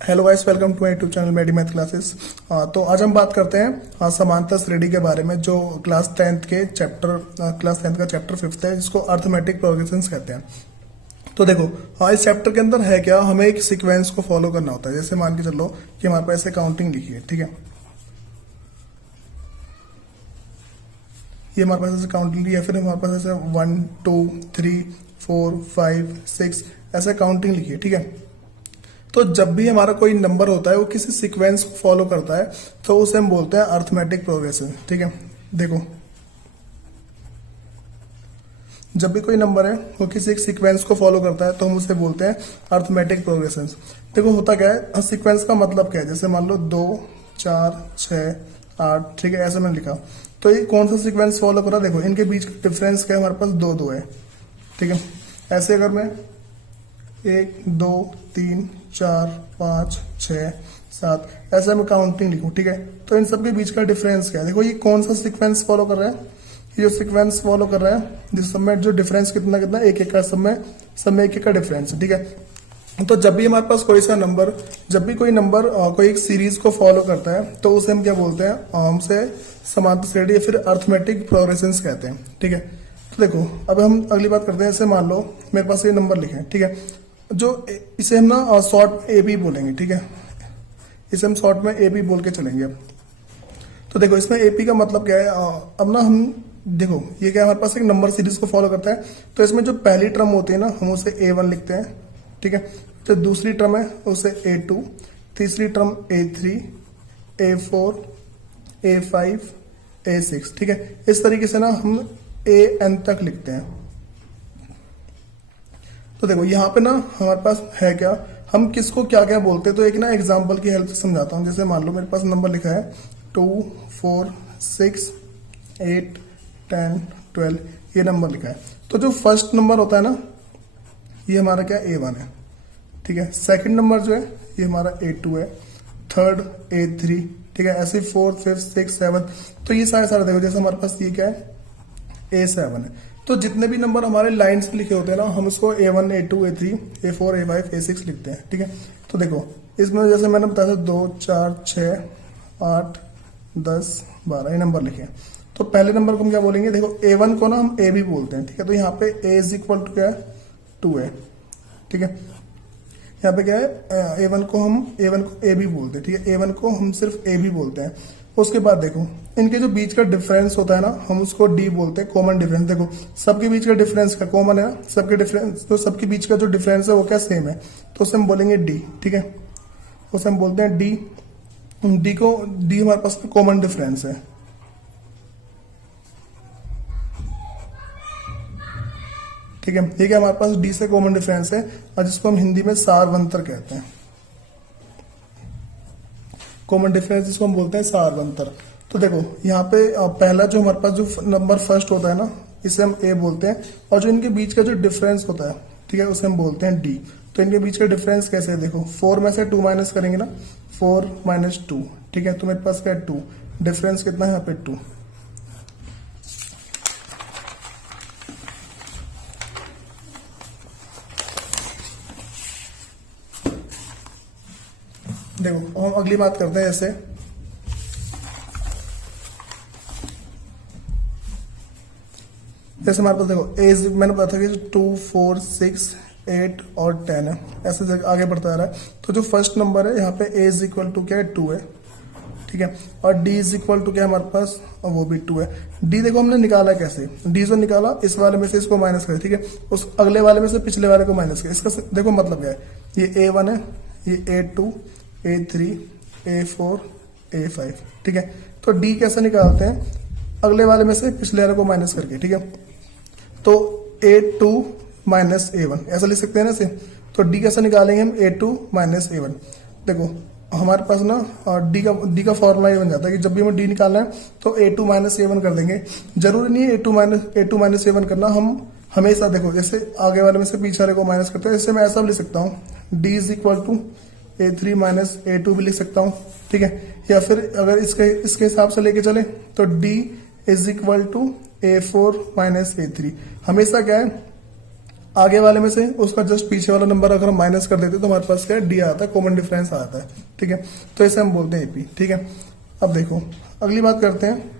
Hello guys, welcome to my YouTube channel Medi Math Classes. तो आज हम बात करते हैं समांतर श्रेणी के बारे में, जो क्लास 10th का चैप्टर 5th है, जिसको अर्थमेटिक प्रोग्रेशंस कहते हैं। तो देखो, इस चैप्टर के अंदर है क्या, हमें एक सीक्वेंस को फॉलो करना होता है। जैसे मान के चलो कि हमारे पास ऐसे काउंटिंग लिखी है, ठीक है। ये हमारे पास ऐसे काउंटिंग लिखी है, फिर हमारे पास ऐसे 1 2 3 4 5 6 ऐसे काउंटिंग लिखी है, ठीक है। तो जब भी हमारा कोई नंबर होता है वो किसी सीक्वेंस को फॉलो करता है तो उसे हम बोलते हैं अर्थमेटिक प्रोग्रेशन, ठीक है। देखो, जब भी कोई नंबर है वो किसी एक सीक्वेंस को फॉलो करता है तो हम उसे बोलते हैं अर्थमेटिक प्रोग्रेशन। देखो, होता क्या है, सीक्वेंस का मतलब क्या है। जैसे मान लो 2 4 6 8, ठीक है, ऐसे मैंने लिखा। तो ये कौन सा सीक्वेंस फॉलो कर रहा है? देखो, इनके बीच का डिफरेंस क्या है, हमारे पास 2 2 है, ठीक है। ऐसे अगर मैं 1 2 3 4 5 6 7 ऐसे में काउंटिंग लिखूं, ठीक है, तो इन सब के बीच का डिफरेंस क्या है? देखो, ये कौन सा सीक्वेंस फॉलो कर रहा है? ये जो सीक्वेंस फॉलो कर रहा है, जिस सब में जो डिफरेंस कितना कितना एक एक का, सब में एक एक का डिफरेंस है, ठीक है। तो जब भी हमारे पास कोई सा नंबर, जब भी कोई नंबर कोई एक सीरीज को फॉलो करता है तो उसे हम क्या बोलते हैं? हमसे समांतर श्रेणी या फिर अर्थमेटिक प्रोग्रेशंस कहते हैं, ठीक है। तो देखो, अब हम अगली बात करते हैं। जैसे मान लो मेरे पास ये नंबर लिखे हैं, ठीक है, जो इसे हम ना शॉर्ट में ए बी बोलेंगे, ठीक है। इसे हम शॉर्ट में ए बी बोल के चलेंगे। तो देखो, इसमें एपी का मतलब क्या है? अब ना हम देखो, ये क्या है, हमारे पास एक नंबर सीरीज को फॉलो करता है। तो इसमें जो पहली टर्म होती है ना, हम उसे A1 लिखते हैं, ठीक है। जो दूसरी टर्म है उसे A2, तीसरी term A3, A4, A5, A6, ठीक है। इस तरीके से ना हम AN तक लिखते हैं। तो देखो, यहाँ पे ना हमारे पास है क्या, हम किसको क्या क्या बोलते हैं। तो एक ना एग्जांपल की हेल्प से समझाता हूँ। जैसे मान लो मेरे पास नंबर लिखा है 2 4 6 8 10 12, ये नंबर लिखा है। तो जो फर्स्ट नंबर होता है ना, ये हमारा क्या A1 है, ठीक है। सेकंड नंबर जो है ये हमारा A2 है, थर्ड A3, ठीक है। ऐसे 4 5 6 7, तो ये सारे देखो, जैसे हमारे पास ये क्या है, A7 है। तो जितने भी नंबर हमारे लाइंस पे लिखे होते हैं ना, हम उसको A1 A2 A3 A4 A5 A6 लिखते हैं, ठीक है। तो देखो, इसमें जैसे मैंने बताया था 2 4 6 8 10 12 ये नंबर लिखे। तो पहले नंबर को हम क्या बोलेंगे? देखो, A1 को ना हम A भी बोलते हैं, ठीक है। तो यहाँ पे A इज इक्वल टू क्या है, 2 है, ठीक है। यहाँ पे क्या है, A1 को A भी बोलते हैं, ठीक है। A1 को हम सिर्फ A भी बोलते हैं। उसके बाद देखो, इनके जो बीच का डिफरेंस होता है ना, हम उसको D बोलते हैं, कॉमन डिफरेंस। देखो, सबके बीच का डिफरेंस का कॉमन है ना, सबके डिफरेंस, तो सबके बीच का जो डिफरेंस है वो क्या सेम है, तो उसे हम बोलेंगे D, ठीक है। उसे हम बोलते हैं D। D हमारे पास कॉमन डिफरेंस है, ठीक है। ये क्या, हमारे पास D से कॉमन डिफरेंस है, और जिसको हम हिंदी में सारवंतर कहते हैं। कॉमन डिफरेंस जिसको हम बोलते हैं सारवंतर। तो देखो, यहाँ पे पहला जो हमारे पास जो नंबर फर्स्ट होता है ना, इसे हम A बोलते हैं, और जो इनके बीच का जो डिफरेंस होता है, ठीक है, उसे हम बोलते हैं D। तो इनके बीच का डिफरेंस कैसे है? देखो, 4 में से 2 माइनस करेंगे ना, 4 माइनस 2, ठीक है। तो मेरे पास क्या है, 2। डिफरेंस कितना है यहाँ पे? 2। देखो, हम अगली बात करते हैं। जैसे हमारे पास देखो, एज मैंने बताया था कि 2 4 6 8 और 10 है, ऐसे आगे बढ़ता जा रहा है। तो जो फर्स्ट नंबर है यहाँ पे ए इज इक्वल टू क्या है, 2 है, ठीक है। और डी इज इक्वल टू क्या है हमारे पास, और वो भी 2 है। डी देखो हमने निकाला कैसे, डी जो निकाला, इस वाले में से इसको माइनस करें, ठीक है। उस अगले वाले में से पिछले वाले को माइनस करें। इसका देखो मतलब क्या है, ये A1 है, ये A2 A3 A4 A5, ठीक है। तो डी कैसे निकालते हैं? अगले वाले में से पिछले वाले को माइनस करके, ठीक है। तो A2 माइनस A1 ऐसा लिख सकते हैं ना इसे। तो D कैसे निकालेंगे हम? A2 minus A1। देखो, हमारे पास ना D का फॉर्मूला ये बन जाता है कि जब भी हमें D निकालना है तो A2 माइनस A1 कर देंगे। जरूरी नहीं है A2 माइनस A1 करना, हम हमेशा देखो, जैसे आगे वाले में से पीछे वाले को माइनस करते हैं, इससे मैं ऐसा भी लिख सकता हूँ, D is equal to A3 minus A2 भी लिख सकता हूँ, ठीक है। या फिर अगर इसके हिसाब से लेके चले तो D is equal to A4 minus A3। हमेशा क्या है, आगे वाले में से उसका जस्ट पीछे वाला नंबर अगर हम माइनस कर देते तो हमारे पास क्या डी आता है, कॉमन डिफरेंस आता है। ठीक है, तो इसे हम बोलते हैं एपी। ठीक है, अब देखो अगली बात करते हैं।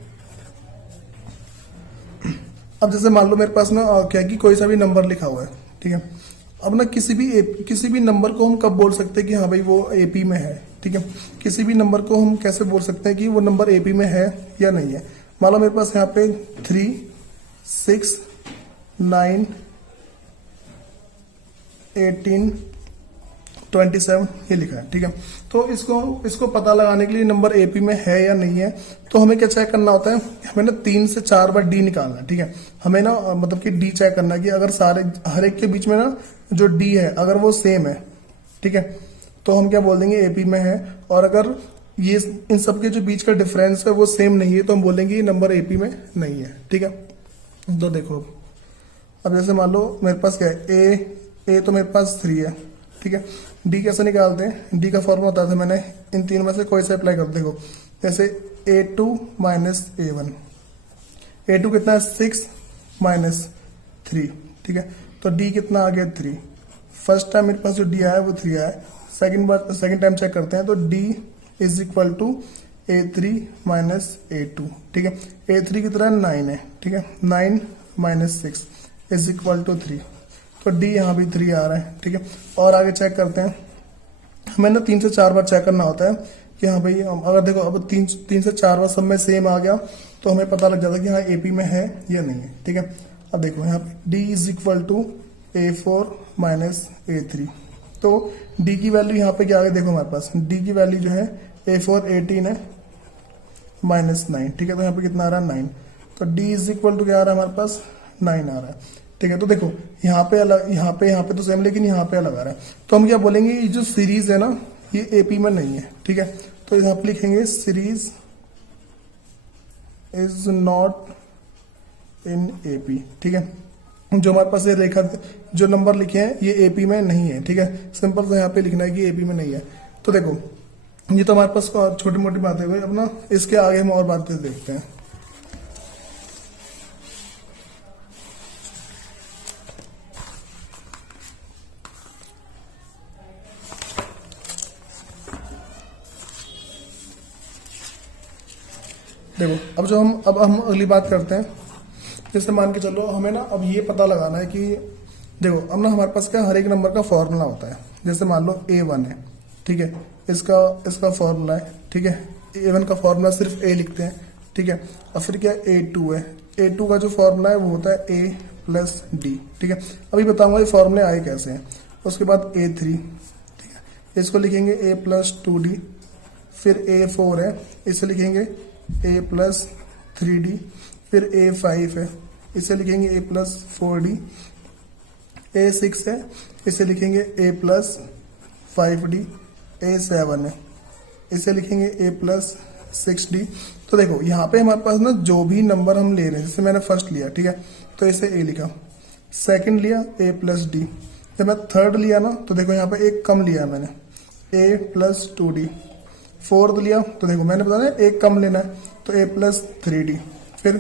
अब जैसे मान लो मेरे पास ना क्या है कि कोई सा भी नंबर लिखा हुआ है। ठीक है, अब ना किसी भी नंबर को हम कब बोल सकते हैं कि हाँ भाई वो एपी में है। ठीक है, किसी भी नंबर को हम कैसे बोल सकते हैं कि वो नंबर एपी में है या नहीं है। मान लो मेरे पास यहाँ पे 3, 6, 9, 18, 27 ये लिखा है। ठीक है, तो इसको पता लगाने के लिए नंबर एपी में है या नहीं है, तो हमें क्या चेक करना होता है, हमें ना 3 से 4 बार डी निकालना है। ठीक है, हमें ना मतलब कि डी चेक करना है कि अगर हर एक के बीच में ना जो डी है अगर वो सेम है, ठीक है, तो हम क्या बोल देंगे एपी में है। और अगर ये इन सबके जो बीच का डिफरेंस है वो सेम नहीं है तो हम बोलेंगे ये नंबर एपी में नहीं है। ठीक है, तो देखो अब जैसे मान लो मेरे पास क्या है, ए तो मेरे पास 3 है। ठीक है, डी कैसे निकालते हैं, डी का फॉर्मूला बताया था मैंने, इन तीन में से कोई सा अप्लाई कर देखो। जैसे A2 माइनस A1, A2 कितना है 6 माइनस 3। ठीक है, तो डी कितना आ गया 3। फर्स्ट टाइम मेरे पास जो डी आया वो 3 आया। सेकंड टाइम चेक करते हैं तो D is equal to A3 minus A2। ठीक है, A3 कितना 9 है। ठीक है, 9 माइनस 6 इज इक्वल टू 3, तो डी यहाँ भी 3 आ रहा है। ठीक है, और आगे चेक करते हैं। हमें ना 3 से 4 बार चेक करना होता है कि हाँ भाई अगर देखो अब 3 से 4 बार सब में सेम आ गया तो हमें पता लग जाता है कि हाँ एपी में है या नहीं है। ठीक है, अब देखो यहाँ पे D is equal to A4 minus A3, तो डी की वैल्यू यहाँ पे क्या आ गई, देखो हमारे पास डी की वैल्यू जो है A4 18 है माइनस 9। ठीक है, तो यहाँ पे कितना आ रहा है 9, तो डी इज इक्वल टू क्या आ रहा है हमारे पास 9 आ रहा है। ठीक है, तो देखो यहाँ पे अलग, यहाँ पे तो सेम, लेकिन यहाँ पे अलग आ रहा है। तो हम क्या बोलेंगे, ये जो सीरीज है ना ये एपी में नहीं है। ठीक है, तो यहाँ पे लिखेंगे series is not in AP. ठीक है, जो हमारे पास ये रेखा जो नंबर लिखे हैं ये एपी में नहीं है। ठीक है, सिंपल से यहाँ पे लिखना है कि एपी में नहीं है। तो देखो ये तो हमारे पास छोटी मोटी बातें हुई। अब ना इसके आगे हम और बातें देखते हैं। देखो अब हम अगली बात करते हैं। जैसे मान के चलो हमें ना अब ये पता लगाना है कि देखो अब ना हमारे पास क्या हर एक नंबर का फॉर्मूला होता है। जैसे मान लो A1 है। ठीक है, इसका फॉर्मूला है। ठीक है, A1 का फॉर्मूला सिर्फ A लिखते हैं। ठीक है, और फिर क्या A2 है, A2 का जो फॉर्मूला है वो होता है A प्लस डी। ठीक है, अभी बताऊंगा ये फॉर्मूले आए कैसे हैं। उसके बाद A3, ठीक है, इसको लिखेंगे A प्लस 2D। फिर A4 है, इसे लिखेंगे A प्लस 3D। फिर A5 है, इसे लिखेंगे A प्लस 4D। A6 है, इसे लिखेंगे A प्लस 5D। A7 है, इसे लिखेंगे A प्लस 6D। तो देखो यहाँ पे हमारे पास ना जो भी नंबर हम ले रहे हैं, जैसे मैंने फर्स्ट लिया, ठीक है, तो इसे A लिखा, सेकंड लिया A प्लस D। जब मैं थर्ड लिया ना तो देखो यहाँ पे एक कम लिया मैंने, A प्लस 2D। फोर्थ लिया तो देखो मैंने बताया एक कम लेना है तो A प्लस 3D। फिर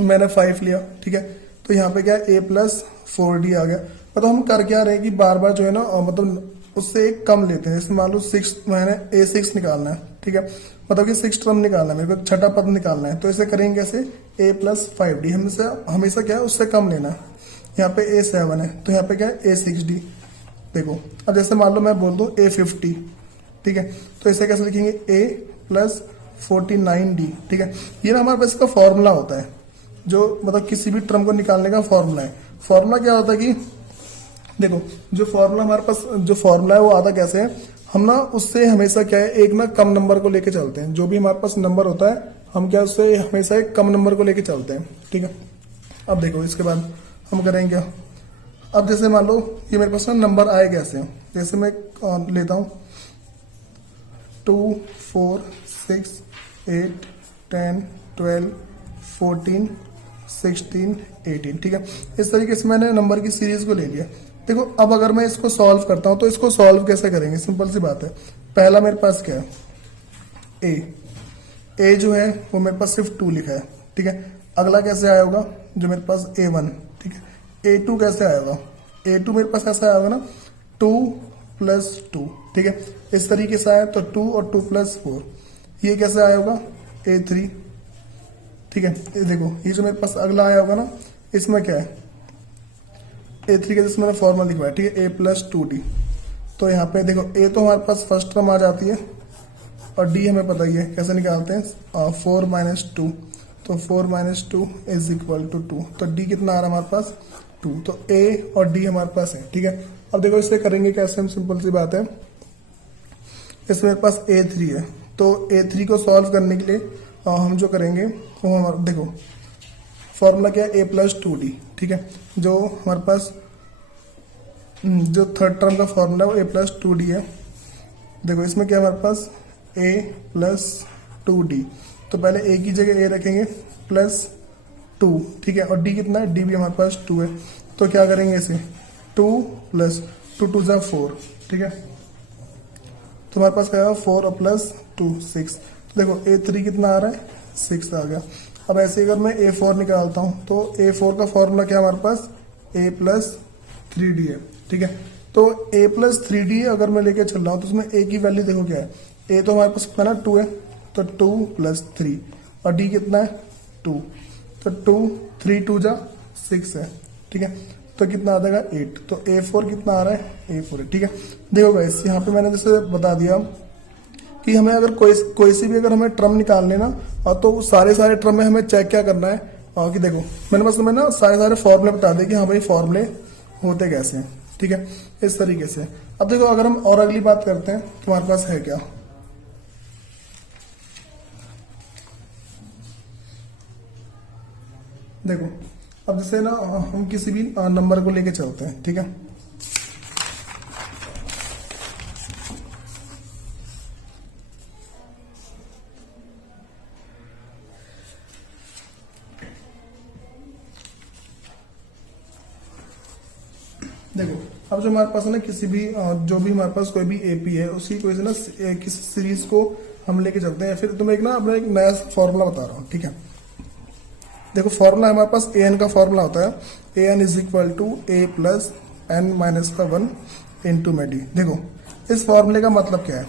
मैंने 5 लिया, ठीक है, तो यहाँ पे क्या A प्लस 4D आ गया। मतलब हम कर क्या रहे हैं कि बार बार जो है ना मतलब उससे एक कम लेते हैं। जैसे मान लो 6, मैंने A6 निकालना है, ठीक है, मतलब कि 6 टर्म निकालना है, मेरे को छठा पद निकालना है, तो इसे करेंगे कैसे, A प्लस 5D। हमेशा क्या है उससे कम लेना है। यहाँ पे A7 है तो यहाँ पे क्या है A6D। देखो अब जैसे मान लो मैं बोल दूं A50, ठीक है, तो इसे कैसे लिखेंगे A प्लस 49D। ठीक है, ये ना हमारे पास का फॉर्मूला होता है, जो मतलब किसी भी टर्म को निकालने का फॉर्मूला है। फॉर्मूला क्या होता है कि देखो जो फॉर्मूला हमारे पास जो फॉर्मूला है वो आता कैसे है, हम ना उससे हमेशा क्या है एक ना कम नंबर को लेके चलते हैं। जो भी हमारे पास नंबर होता है हम क्या उससे हमेशा एक कम नंबर को लेके चलते हैं। ठीक है, अब देखो इसके बाद हम करेंगे क्या, अब जैसे मान लो ये मेरे पास ना नंबर आए कैसे, जैसे मैं लेता हूँ 2, 4, 6, 8, 10, 12, 14, 16, 18। ठीक है, इस तरीके से मैंने नंबर की सीरीज को ले लिया। देखो अब अगर मैं इसको सॉल्व करता हूं तो इसको सॉल्व कैसे करेंगे, सिंपल सी बात है। पहला मेरे पास क्या है A जो है वो मेरे पास सिर्फ 2 लिखा है, ठीक है। अगला कैसे आया होगा, जो मेरे पास A1, ठीक है। A2 कैसे आया होगा, A2 मेरे पास ऐसा आएगा ना 2 प्लस 2, ठीक है, इस तरीके से आया तो 2 और 2 प्लस 4, ये कैसे आया होगा A3, ठीक है। ये देखो ये जो मेरे पास अगला आया होगा ना, इसमें क्या है A3 का जैसे मैंने फॉर्मूला लिखवाया, ठीक है, A प्लस 2D। तो यहाँ पे देखो A तो हमारे पास फर्स्ट टर्म आ जाती है और D हमें पता ही है कैसे निकालते हैं, 4 माइनस 2, तो 4 माइनस 2 इज इक्वल टू 2, तो D कितना आ रहा है हमारे पास 2, तो A और D हमारे पास है, ठीक है। अब देखो इसे करेंगे कैसे, हम सिंपल सी बात है, इसमें मेरे पास A3 है, तो A3 को सॉल्व करने के लिए हम जो करेंगे वो हमारा देखो फॉर्मूला क्या है A प्लस 2D, ठीक है, जो हमारे पास जो थर्ड टर्म का फॉर्मूला है वो A प्लस 2D है। देखो इसमें क्या है हमारे पास A प्लस 2D, तो पहले A की जगह A रखेंगे प्लस 2, ठीक है, और D कितना है, D भी हमारे पास 2 है, तो क्या करेंगे इसे 2 प्लस 2 2 जा 4, ठीक है, तो हमारे पास क्या है 4 और प्लस 2 6, तो देखो A3 कितना आ रहा है 6 आ गया। अब ऐसे अगर मैं A4 निकालता हूँ तो A4 का फॉर्मूला क्या है हमारे पास A प्लस 3D है, ठीक है, तो A प्लस 3D अगर मैं लेके चल रहा हूँ तो उसमें A की वैल्यू देखो क्या है, A तो हमारे पास कितना ना 2 है, तो 2 प्लस 3 और D कितना है 2, तो 2 3 2 जा 6 है, ठीक है, तो कितना आ जाएगा 8, तो A4 कितना आ रहा है A4 है, ठीक है। देखो गाइस यहाँ पे मैंने जैसे बता दिया कि हमें अगर कोई सी भी अगर हमें टर्म निकालने ना, तो सारे ट्रम में हमें चेक क्या करना है, कि देखो मैंने बस तुम्हें ना सारे फॉर्मूले बता दिए कि हाँ भाई फॉर्मूले होते कैसे हैं, ठीक है, इस तरीके से। अब देखो अगर हम और अगली बात करते हैं तुम्हारे पास है क्या, देखो अब जैसे ना हम किसी भी नंबर को लेके चलते हैं, ठीक है, देखो अब जो हमारे पास है ना किसी भी जो भी हमारे पास कोई भी एपी है उसी को ना किसी सीरीज को हम लेके चलते हैं, फिर तुम्हें एक ना अपना एक नया फॉर्मूला बता रहा हूँ, ठीक है। देखो फॉर्मूला हमारे पास ए एन का फॉर्मूला होता है, a n is equal to a plus n minus का 1 इंटू में डी। देखो इस फॉर्मूले का मतलब क्या है,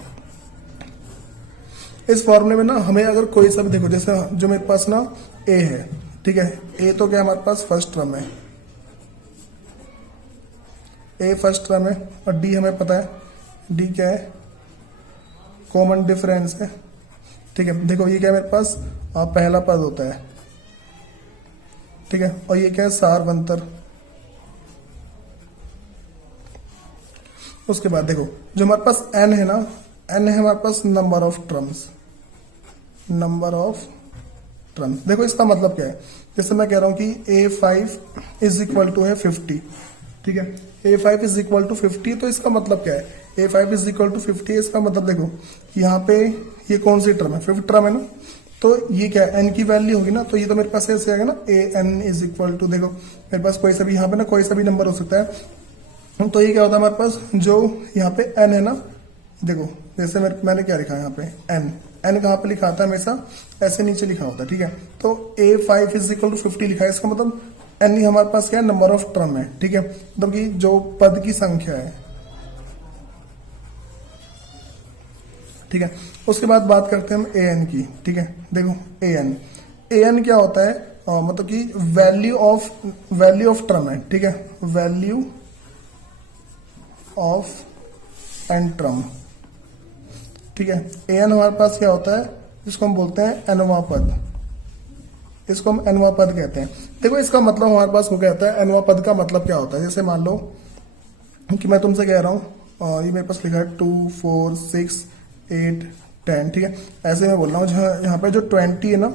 इस फॉर्मूले में ना हमें अगर कोई सा भी देखो जैसे जो मेरे पास ना ए है, ठीक है, ए तो क्या हमारे पास फर्स्ट टर्म है, ए फर्स्ट टर्म है, और डी हमें पता है डी क्या है कॉमन डिफरेंस है, ठीक है। देखो ये क्या है मेरे पास पहला पद होता है, ठीक है, और ये क्या है सारवंतर। उसके बाद देखो जो हमारे पास एन है ना, एन है हमारे पास number of terms, number of terms. देखो इसका मतलब क्या है, जैसे मैं कह रहा हूं कि A5 इज इक्वल टू है 50, ठीक है, A5 इज इक्वल टू 50, तो इसका मतलब क्या है A5 इज इक्वल टू 50, इसका मतलब देखो यहाँ पे ये कौन सी टर्म है, फिफ्थ टर्म है ना, तो ये क्या है एन की वैल्यू होगी ना, तो ये तो मेरे पास ऐसे आएगा ना ए एन इज इक्वल टू, देखो मेरे पास कोई सा भी यहाँ पे ना कोई सा भी नंबर हो सकता है, तो ये क्या होता है हमारे पास जो यहाँ पे एन है ना, देखो जैसे मैंने क्या लिखा है यहाँ पे एन, एन कहाँ पे लिखा था हमेशा ऐसे नीचे लिखा होता है, ठीक है, तो A5 इज इक्वल टू 50 लिखा है, इसका मतलब एन हमारे पास क्या है नंबर ऑफ टर्म है, ठीक है, मतलब कि जो पद की संख्या है, ठीक है। उसके बाद बात करते हैं हम ए एन की, ठीक है, देखो ए एन क्या होता है, मतलब कि वैल्यू ऑफ टर्म है, ठीक है, वैल्यू ऑफ एन टर्म, ठीक है। ए एन हमारे पास क्या होता है, जिसको हम बोलते हैं एनवा पद, इसको हम एनवा पद कहते हैं। देखो इसका मतलब हमारे पास वो कहता है एनवा पद का मतलब क्या होता है, जैसे मान लो कि मैं तुमसे कह रहा हूँ ये मेरे पास लिखा है 2 4 6 8 10, ठीक है, ऐसे मैं बोल रहा हूँ यहाँ पे जो 20 है ना,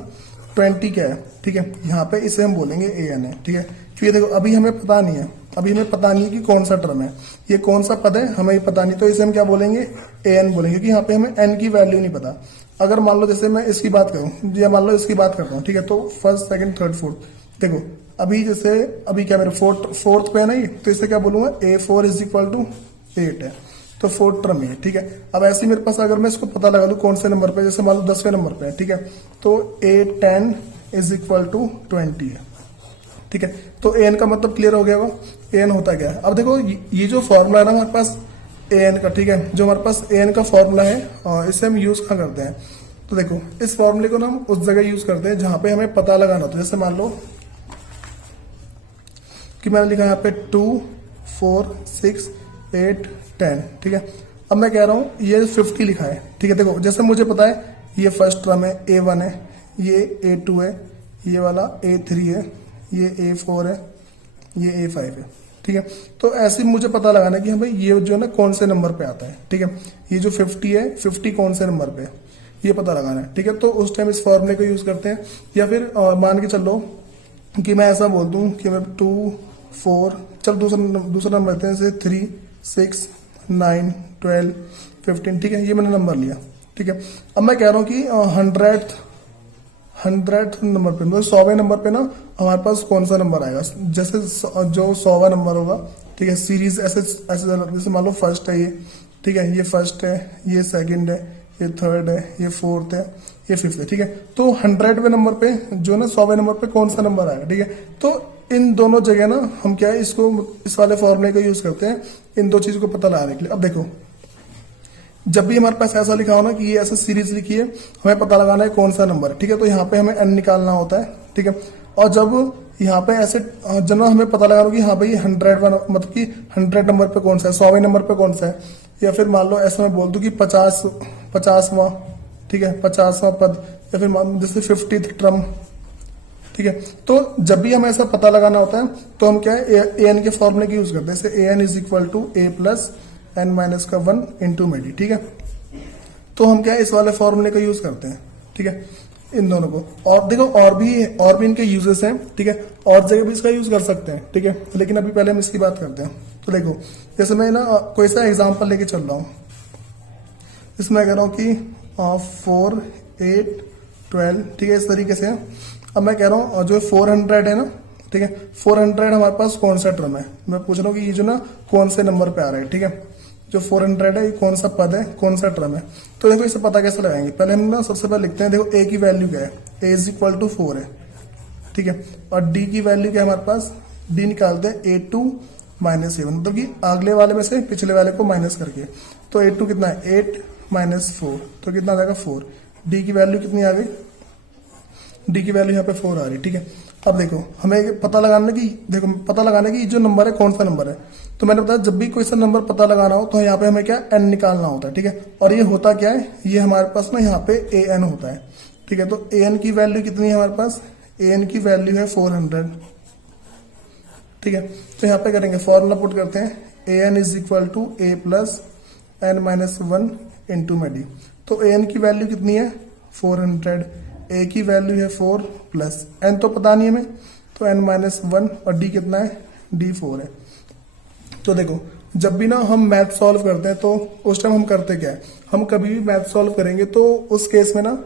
20 क्या है, ठीक है, यहाँ पे इसे हम बोलेंगे ए एन है, ठीक है, क्योंकि देखो अभी हमें पता नहीं है, अभी हमें पता नहीं है कि कौन सा टर्म है, ये कौन सा पद है हमें पता नहीं, तो इसे हम क्या बोलेंगे ए एन बोलेंगे, क्योंकि यहाँ पे हमें एन की वैल्यू नहीं पता। अगर मान लो जैसे मैं इसकी बात करूं, या मान लो इसकी बात करता हूँ, ठीक है, तो फर्स्ट सेकंड थर्ड फोर्थ, देखो अभी जैसे अभी क्या मेरे फोर्थ पे है ना ये, तो इसे क्या बोलूंगा A4 इज इक्वल टू 8 है, तो फोर्थ टर्म है, ठीक है। अब ऐसे मेरे पास अगर मैं इसको पता लगा लूं कौन से नंबर पे, जैसे मान लो 10वें नंबर पे है, ठीक है, तो A10 इज इक्वल टू 20 है, ठीक है। तो एन का मतलब क्लियर हो गया होगा। एन होता क्या है, अब देखो ये जो फॉर्मूला है ना हमारे पास एन का, ठीक है, जो हमारे पास एन का फॉर्मूला है इसे हम यूज कहाँ करते हैं, तो देखो इस फॉर्मूले को ना हम उस जगह यूज करते हैं जहां पे हमें पता लगाना होता है। जैसे मान लो कि मैंने लिखा यहाँ पे 2 4 6 8 10, ठीक है। अब मैं कह रहा हूं ये 50 लिखा है, ठीक है। देखो जैसे मुझे पता है ये फर्स्ट टर्म है A1 है, ये A2 है, ये वाला A3 है, ये A4 है, ये A5 है, ठीक है। तो ऐसे मुझे पता लगाना है कि भाई ये जो है ना कौन से नंबर पे आता है, ठीक है। ये जो 50 है 50 कौन से नंबर पे, ये पता लगाना है, ठीक है। तो उस टाइम इस फॉर्मूले को यूज करते हैं। या फिर मान के चलो कि मैं ऐसा बोल दूं कि मैं 2 4, चल दूसरा नंबर लेते हैं जैसे 3 6 9 12 15, ठीक है। ये मैंने नंबर लिया, ठीक है। अब मैं कह रहा हूं कि 100th नंबर पे मतलब 100वें नंबर पे ना हमारे पास कौन सा नंबर आएगा। जैसे जो 100वां नंबर होगा, ठीक है, सीरीज ऐसे जैसे मान लो फर्स्ट है ये, ठीक है, ये फर्स्ट है, ये सेकंड है, ये थर्ड है, ये फोर्थ है, ये फिफ्थ है, ठीक है। तो 100वें नंबर पे जो ना 100वें नंबर पे कौन सा नंबर आएगा, ठीक है। तो इन दोनों जगह ना हम क्या है इसको इस वाले फॉर्मूले का यूज करते हैं इन दो चीजों को पता लगाने के लिए। अब देखो जब भी हमारे पास ऐसा लिखा हो ना कि ये ऐसे सीरीज लिखी है, हमें पता लगाना है कौन सा नंबर, ठीक है। तो यहाँ पे हमें n निकालना होता है, ठीक है। और जब यहाँ पे ऐसे जब हमें पता लगाना कि हाँ भाई 100 मतलब कि 100 नंबर पे कौन सा है, 100वें नंबर पे कौन सा है, या फिर मान लो ऐसा मैं बोल दूं कि 50वां, ठीक है, 50वां पद, या फिर जैसे 50th टर्म, ठीक है। तो जब भी हमें ऐसा पता लगाना होता है तो हम क्या है ए एन के फॉर्मूले की यूज करते हैं। जैसे a n is equal to a plus n minus का 1 इंटू में डी, ठीक है। तो हम क्या है इस वाले फॉर्मूले का यूज करते हैं, ठीक है, इन दोनों को। और देखो और भी इनके यूजेस हैं, ठीक है, और जगह भी इसका यूज कर सकते हैं, ठीक है। लेकिन अभी पहले हम इसकी बात करते हैं। तो देखो जैसे मैं ना कोई सा एग्जाम्पल लेके चल रहा हूँ, इसमें कह रहा हूँ कि 4 8 12, ठीक है, इस तरीके से। अब मैं कह रहा हूँ जो 400 है ना, ठीक है, 400 हमारे पास कौन सा टर्म है, मैं पूछ रहा हूँ कि ये जो ना कौन से नंबर पे आ रहा है, ठीक है। जो 400 है ये कौन सा पद है, कौन सा टर्म है। तो देखो इसे पता कैसे लगाएंगे, पहले हम ना सबसे पहले लिखते हैं, देखो ए की वैल्यू क्या है, ए इज इक्वल टू 4 है, ठीक है। और डी की वैल्यू क्या है हमारे पास, डी निकालते हैं A2 माइनस A1, मतलब कि अगले वाले में से पिछले वाले को माइनस करके। तो A2 कितना है 8 माइनस 4, तो कितना आ जाएगा 4। डी की वैल्यू कितनी आ गई, डी की वैल्यू यहाँ पे 4 आ रही, ठीक है। अब देखो हमें पता लगाना कि देखो पता लगाना कि जो नंबर है कौन सा नंबर है। तो मैंने बताया जब भी कोई सा नंबर पता लगाना हो तो यहाँ पे हमें क्या n निकालना होता है, ठीक है। और ये होता क्या है, ये हमारे पास ना यहाँ पे an होता है, ठीक है। तो an की वैल्यू कितनी है हमारे पास, an की वैल्यू है 400, ठीक है। तो यहाँ पे करेंगे फॉर्मूला पुट करते हैं, an is equal to a plus n minus 1 into में डी। तो an की वैल्यू कितनी है 400, a की वैल्यू है 4 प्लस n तो पता नहीं हमें, तो n माइनस 1, और d कितना है, d 4 है। तो देखो जब भी ना हम मैथ सॉल्व करते हैं तो उस टाइम हम करते क्या है, हम कभी भी मैथ सॉल्व करेंगे तो उस केस में ना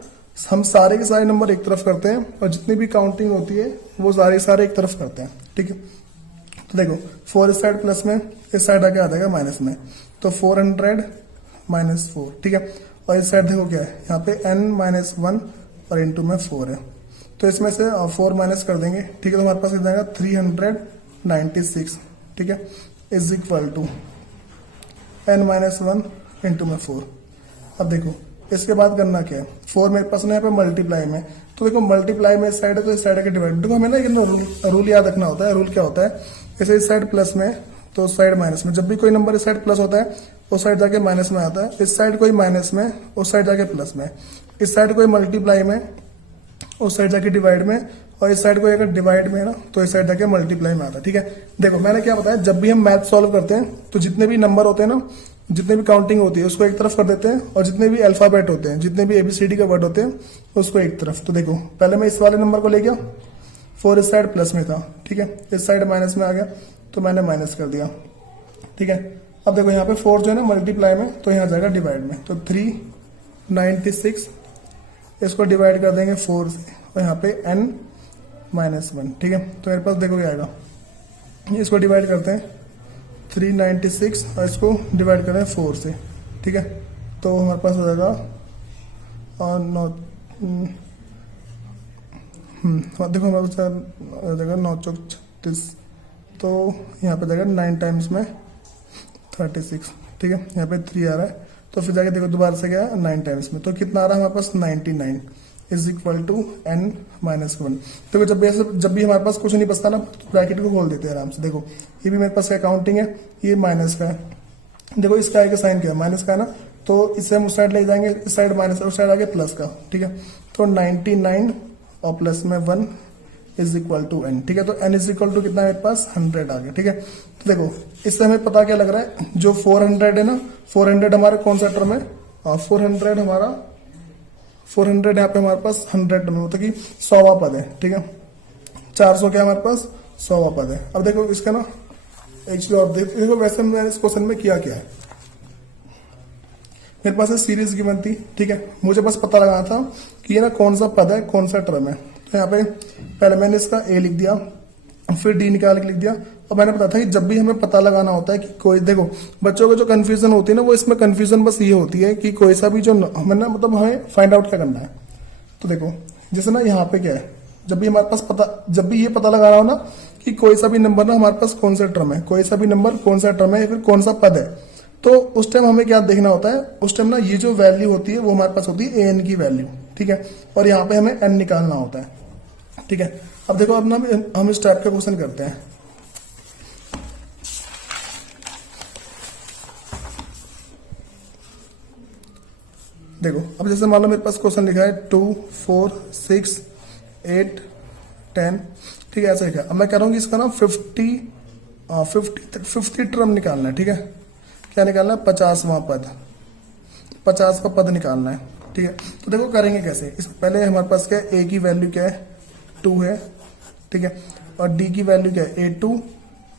हम सारे के सारे नंबर एक तरफ करते हैं और जितनी भी काउंटिंग होती है वो सारे एक तरफ करते हैं, ठीक है। तो देखो 4 इस साइड प्लस में, इस साइड आके आ जाएगा माइनस में, तो 400 माइनस 4, ठीक है। और इस साइड देखो क्या है, यहाँ पे n माइनस 1 और इंटू में 4 है, तो इसमें से 4 माइनस कर देंगे, ठीक है। तो हमारे पास कितना आएगा 396, ठीक है, is equal to n minus 1 into में 4। अब देखो इसके बाद करना क्या है, 4 मेरे पास ना यहाँ पे मल्टीप्लाई में, तो देखो मल्टीप्लाई में इस साइड है तो इस साइड के डिवाइड, देखो हमें ना ये रूल याद रखना होता है। रूल क्या होता है, जैसे इस साइड प्लस में तो उस साइड माइनस में, जब भी कोई नंबर इस साइड प्लस होता है उस साइड जाके माइनस में आता है, इस साइड कोई माइनस में उस साइड जाके प्लस में, इस साइड कोई मल्टीप्लाई में उस साइड जाके डिवाइड में, और इस साइड को अगर डिवाइड में है ना तो इस साइड जाके मल्टीप्लाई में आता है, ठीक है। देखो मैंने क्या बताया, जब भी हम मैथ सॉल्व करते हैं तो जितने भी नंबर होते हैं ना, जितने भी काउंटिंग होती है उसको एक तरफ कर देते हैं, और जितने भी अल्फाबेट होते हैं, जितने भी ABCD के वर्ड होते हैं उसको एक तरफ। तो देखो पहले मैं इस वाले नंबर को ले गया, 4 इस साइड प्लस में था, ठीक है, इस साइड माइनस में आ गया तो मैंने माइनस कर दिया, ठीक है। अब देखो यहाँ पे 4 जो है ना मल्टीप्लाई में, तो यहाँ जाएगा डिवाइड में, तो 396 इसको डिवाइड कर देंगे 4 से, और यहाँ पे n माइनस 1, ठीक है। तो मेरे पास देखो क्या आएगा, इसको डिवाइड करते हैं 396 और इसको डिवाइड करें 4 से, ठीक है। तो हमारे पास हो जाएगा देखो हमारे पास जगह 9 चौक 36, तो यहाँ पे जाएगा 9 टाइम्स में 36, ठीक है, यहाँ पे 3 आ रहा है, तो फिर जाके देखो दोबारा से गया 9 टाइम्स में, तो कितना आ रहा है हमारे पास 99 is equal to n minus 1। देखो जब भी हमारे पास कुछ नहीं बचता ना, तो ब्रैकेट को खोल देते हैं आराम से। देखो ये भी मेरे पास काउंटिंग है, ये माइनस का है, देखो इसका आगे साइन क्या है, माइनस का है ना, तो इससे हम उस साइड ले जाएंगे, इस साइड माइनस उस साइड आगे प्लस का, ठीक है, तो 99 और प्लस में 1 इज इक्वल टू n, ठीक है, तो n इज इक्वल टू कितना है मेरे पास 100 आ गया, ठीक है। तो देखो इससे हमें पता क्या लग रहा है, जो 400 है ना, 400 हमारे कौन सा टर्म है, 400 हमारा 400 यहाँ पे हमारे पास 100 टर्म मतलब कि 100वां पद है, ठीक है, 400 क्या हमारे पास 100वां पद है। अब देखो इसका ना एक्चुअली और देखो वैसे मैंने इस क्वेश्चन में किया क्या है, मेरे पास सीरीज गिवन थी, ठीक है, मुझे बस पता लगाना था कि ये ना कौन सा पद है कौन सा टर्म है। तो यहाँ पे पहले मैंने इसका ए लिख दिया, फिर डी निकाल के लिख दिया, और मैंने बताया था कि जब भी हमें पता लगाना होता है कि कोई, देखो बच्चों को जो कंफ्यूजन होती है ना, वो इसमें कंफ्यूजन बस ये होती है कि कोई सा भी जो हमें ना मतलब हमें फाइंड आउट क्या करना है। तो देखो जैसे ना यहाँ पे क्या है, जब भी हमारे पास जब भी ये पता लगाना हो ना कि कोई सा भी नंबर ना हमारे पास कौन सा टर्म है, कोई सा भी नंबर कौन सा टर्म है या फिर कौन सा पद है, तो उस टाइम हमें क्या देखना होता है, उस टाइम ना ये जो वैल्यू होती है वो हमारे पास होती है an की वैल्यू, ठीक है, और यहाँ पे हमें n निकालना होता है, ठीक है। अब देखो अब ना हम इस टाइप का क्वेश्चन करते हैं। देखो अब जैसे मान लो मेरे पास क्वेश्चन लिखा है 2 4 6 8 10, ठीक है, ऐसा लिखा है। अब मैं कह रहा हूँ कि इसका ना 50 टर्म निकालना है, ठीक है, क्या निकालना है 50वां पद, 50 का पद निकालना है, ठीक है। तो देखो करेंगे कैसे, इस पहले हमारे पास क्या है, a की वैल्यू क्या है 2 है, ठीक है, और d की वैल्यू क्या है a2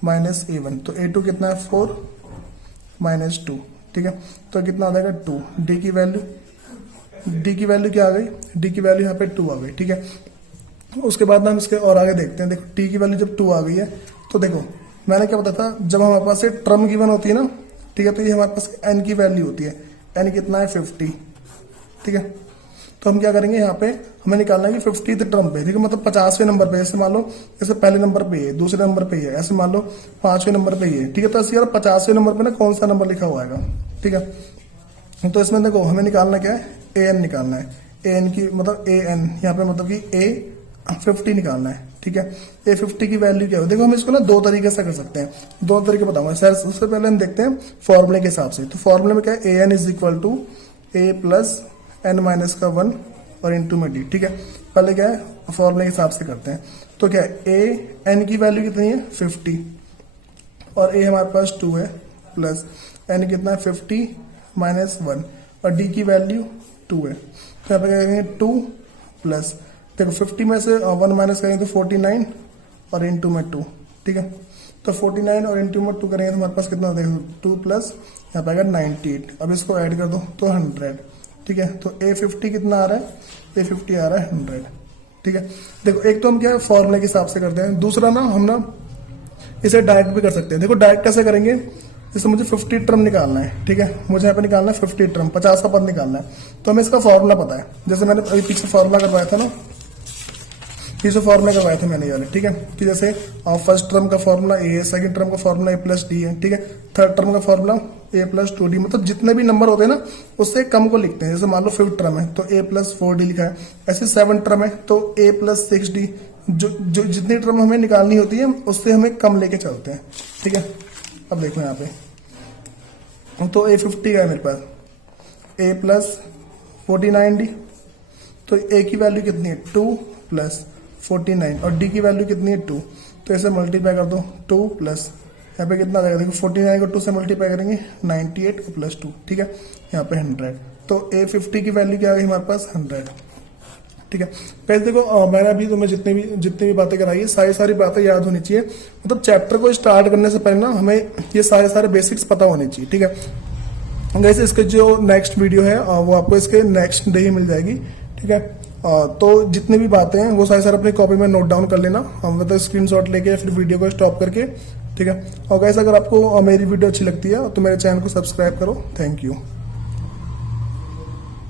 माइनस a1, तो a2 कितना है 4 माइनस 2, ठीक है, तो कितना आ जाएगा 2। d की वैल्यू क्या आ गई, d की वैल्यू यहाँ पे 2 आ गई, ठीक है। उसके बाद ना हम इसके और आगे देखते हैं। देखो t की वैल्यू जब 2 आ गई है, तो देखो मैंने क्या बताया था, जब हमारे पास ये टर्म गिवन होती है ना, ठीक है, तो ये हमारे पास n की वैल्यू होती है, n कितना है 50, ठीक है। तो हम क्या करेंगे, यहाँ पे हमें निकालना है कि 50th टर्म पे, ठीक है, मतलब 50वें नंबर पे, जैसे मान लो जैसे पहले नंबर पे है, दूसरे नंबर पे है, ऐसे मान लो 5वें नंबर पे है, ठीक है, तो ऐसे यार 50वें नंबर पे ना कौन सा नंबर लिखा हुआ है, ठीक है। तो इसमें देखो हमें निकालना क्या है, an निकालना है, an की मतलब an यहाँ पे मतलब कि a 50 निकालना है, ठीक है। a 50 की वैल्यू क्या है, देखो हम इसको ना दो तरीके से कर सकते हैं, दो तरीके बताऊंगा सर। उससे पहले हम देखते हैं फॉर्मूले के हिसाब से। तो फॉर्मूले में क्या है, an is equal to a plus n minus का 1 और इंटू में d, ठीक है। पहले क्या है फॉर्मूले के हिसाब से करते हैं। तो क्या है, a n की वैल्यू कितनी है 50 और a हमारे पास 2 है, प्लस n कितना है 50 माइनस 1 और d की वैल्यू 2 है। तो यहाँ पे क्या करेंगे 2 प्लस, देखो 50 में से 1 माइनस करेंगे तो 49 और इंटू में 2, ठीक है। तो 49 और इंटू में 2 करेंगे तो हमारे पास कितना देखो 2 प्लस यहाँ पे आएगा 98। अब इसको ऐड कर दो तो 100, ठीक है। तो a50 कितना आ रहा है, a50 आ रहा है 100, ठीक है। देखो एक तो हम क्या है फॉर्मूले के हिसाब से करते हैं, दूसरा ना हम ना इसे डायरेक्ट भी कर सकते हैं। देखो डायरेक्ट कैसे करेंगे, जैसे मुझे 50 टर्म निकालना है, ठीक है, मुझे यहाँ पे निकालना है 50 टर्म, 50 का पद निकालना है, तो हमें इसका फॉर्मूला पता है। जैसे मैंने अभी पीछे फॉर्मूला करवाया था ना, पीछे फॉर्मूला करवाया था मैंने ये वाले, ठीक है, कि जैसे फर्स्ट टर्म का फॉर्मूला ए है, सेकंड टर्म का फॉर्मूला a प्लस डी है, ठीक है, थर्ड टर्म का फॉर्मूला a प्लस 2d, मतलब जितने भी नंबर होते हैं ना उससे कम को लिखते हैं। जैसे मान लो 5th टर्म है तो a प्लस 4d लिखा है, ऐसे 7th टर्म है तो a प्लस 6d, जो जितनी टर्म हमें निकालनी होती है उससे हमें कम लेके चलते हैं, ठीक है। अब देखो यहाँ पे तो a50 का है मेरे पास, a प्लस 49d, तो a की वैल्यू कितनी है 2 प्लस 49 और d की वैल्यू कितनी है 2, तो ऐसे मल्टीप्लाई कर दो 2 प्लस यहाँ पे कितना आ जाएगा, देखो 49 को 2 से मल्टीप्लाई करेंगे 98 प्लस 2, ठीक है, यहाँ पे 100। तो a50 की वैल्यू क्या आ गई हमारे पास 100, ठीक है। पहले देखो मैंने अभी तुम्हें जितनी भी बातें कराई है सारी बातें याद होनी चाहिए, मतलब चैप्टर को स्टार्ट करने से पहले ना हमें ये सारे बेसिक्स पता होने चाहिए, ठीक है। वैसे इसके जो नेक्स्ट वीडियो है वो आपको इसके नेक्स्ट डे ही मिल जाएगी, ठीक है। तो जितनी भी बातें हैं वो सारे अपनी कॉपी में नोट डाउन कर लेना, हम मतलब स्क्रीनशॉट लेके फिर वीडियो को स्टॉप करके, ठीक है। और वैसे अगर आपको मेरी वीडियो अच्छी लगती है तो मेरे चैनल को सब्सक्राइब करो। Thank you.